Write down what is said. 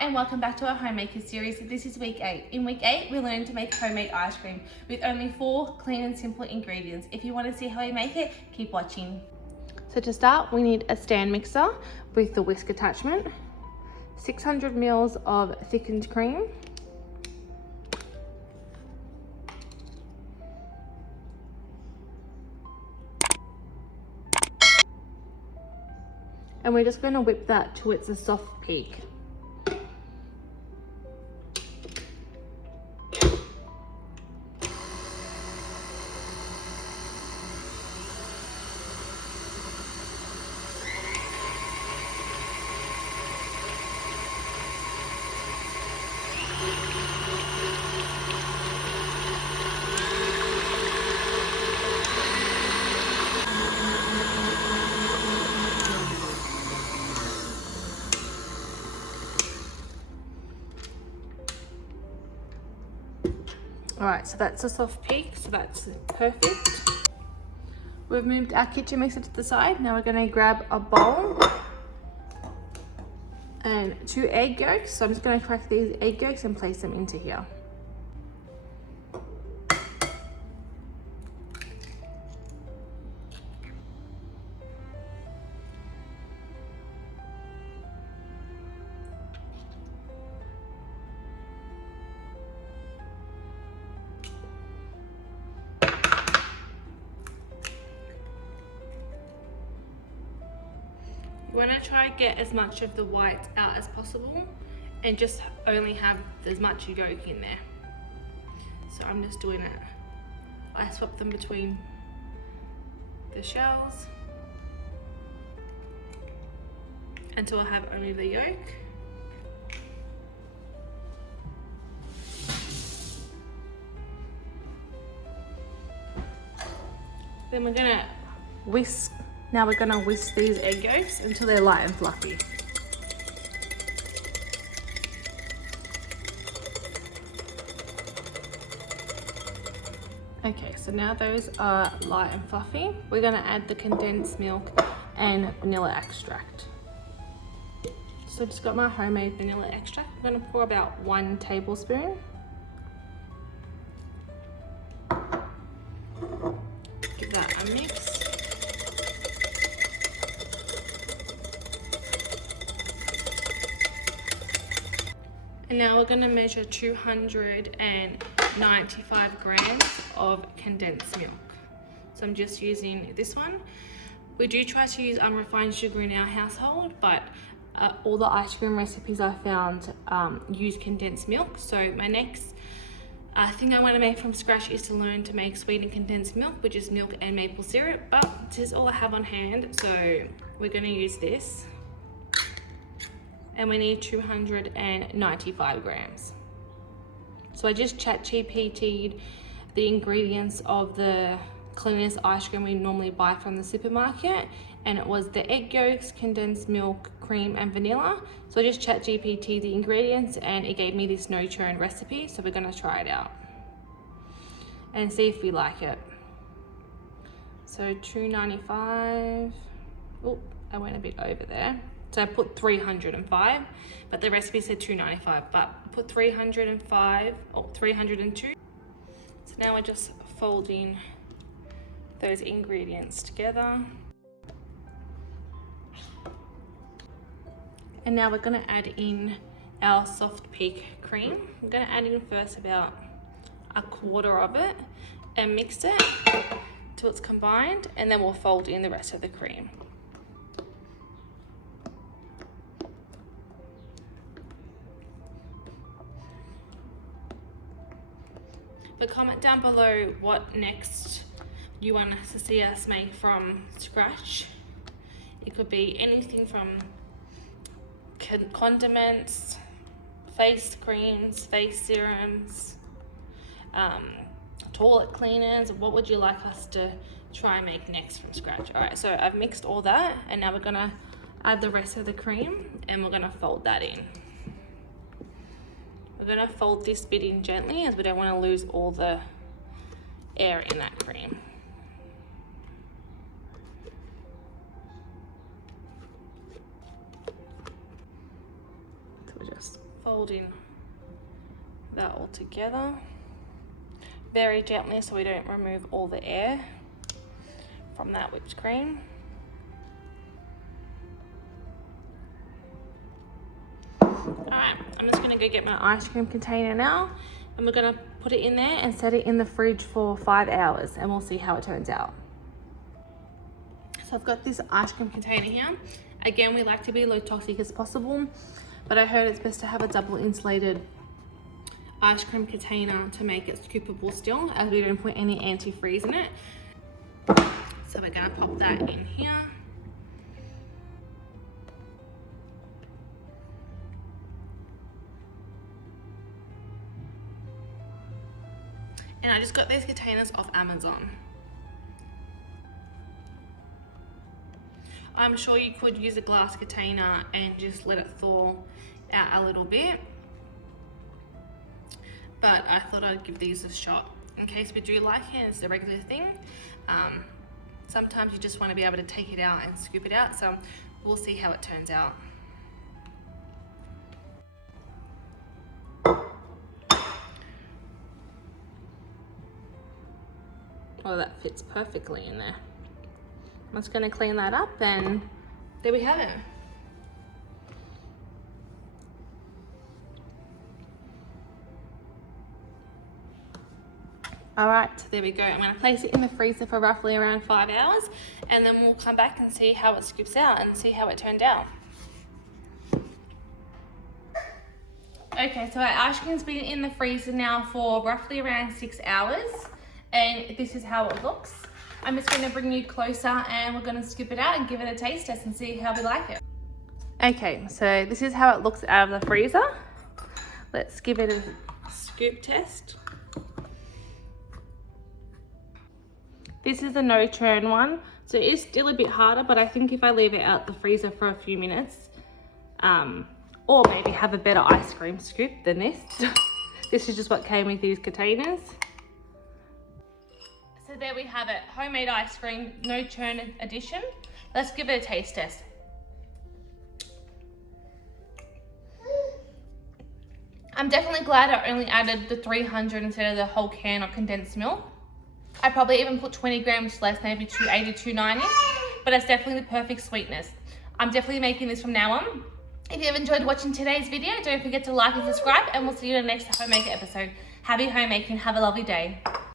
and welcome back to our Homemaker Series. This is week 8. In week 8, we learned to make homemade ice cream with only 4 clean and simple ingredients. If you want to see how we make it, keep watching. So to start, we need a stand mixer with the whisk attachment, 600 ml of thickened cream, and we're just going to whip that till it's a soft peak. Alright, so that's a soft peak, so that's perfect. We've moved our kitchen mixer to the side. Now we're going to grab a bowl and 2 egg yolks. So I'm just going to crack these egg yolks and place them into here. You want to try to get as much of the white out as possible and just only have as much yolk in there. So I'm just doing it. I swap them between the shells until I have only the yolk. Then we're going to whisk. Now we're going to whisk these egg yolks until they're light and fluffy. Okay, so now those are light and fluffy. We're going to add the condensed milk and vanilla extract. So I've just got my homemade vanilla extract. I'm going to pour about 1 tablespoon. Give that a mix. And now we're going to measure 295 grams of condensed milk. So I'm just using this one. We do try to use unrefined sugar in our household, but all the ice cream recipes I found use condensed milk. So my next thing I want to make from scratch is to learn to make sweetened condensed milk, which is milk and maple syrup. But this is all I have on hand, so we're going to use this. And we need 295 grams. So I just ChatGPT'd the ingredients of the cleanest ice cream we normally buy from the supermarket, and it was the egg yolks, condensed milk, cream and vanilla. So I just ChatGPT'd the ingredients and it gave me this no-churn recipe, so we're gonna try it out and see if we like it. So 295, oh, I went a bit over there. So I put 305, but the recipe said 295, but I put 305 or 302. So now we're just folding those ingredients together. And now we're gonna add in our soft peak cream. I'm gonna add in first about 1/4 of it and mix it till it's combined, and then we'll fold in the rest of the cream. But comment down below what next you want to see us make from scratch. It could be anything from condiments, face creams, face serums, toilet cleaners. What would you like us to try and make next from scratch? Alright, so I've mixed all that, and now we're going to add the rest of the cream and we're going to fold that in. We're going to fold this bit in gently as we don't want to lose all the air in that cream. Just folding that all together very gently so we don't remove all the air from that whipped cream. Alright, I'm just gonna go get my ice cream container now, and we're gonna put it in there and set it in the fridge for 5 hours, and we'll see how it turns out. So I've got this ice cream container here. Again, we like to be low toxic as possible, but I heard it's best to have a double insulated ice cream container to make it scoopable still, as we don't put any antifreeze in it. So we're gonna pop that in here. And I just got these containers off Amazon. I'm sure you could use a glass container and just let it thaw out a little bit, but I thought I'd give these a shot in case we do like it. It's a regular thing. Sometimes you just want to be able to take it out and scoop it out, so we'll see how it turns out. Oh, that fits perfectly in there. I'm just gonna clean that up, and there we have it. All right, there we go. I'm gonna place it in the freezer for roughly around 5 hours, and then we'll come back and see how it scoops out and see how it turned out. Okay, so our ice cream's been in the freezer now for roughly around 6 hours, and this is how it looks. I'm just gonna bring you closer and we're gonna scoop it out and give it a taste test and see how we like it. Okay, so this is how it looks out of the freezer. Let's give it a scoop test. This is the no-churn one, so it's still a bit harder, but I think if I leave it out the freezer for a few minutes, or maybe have a better ice cream scoop than this. This is just what came with these containers. So there we have it, homemade ice cream, no-churn edition. Let's give it a taste test. I'm definitely glad I only added the 300 instead of the whole can of condensed milk. I probably even put 20 grams less, maybe 280, 290, but it's definitely the perfect sweetness. I'm definitely making this from now on. If you have enjoyed watching today's video, don't forget to like and subscribe, and we'll see you in the next homemaker episode. Happy homemaking, have a lovely day.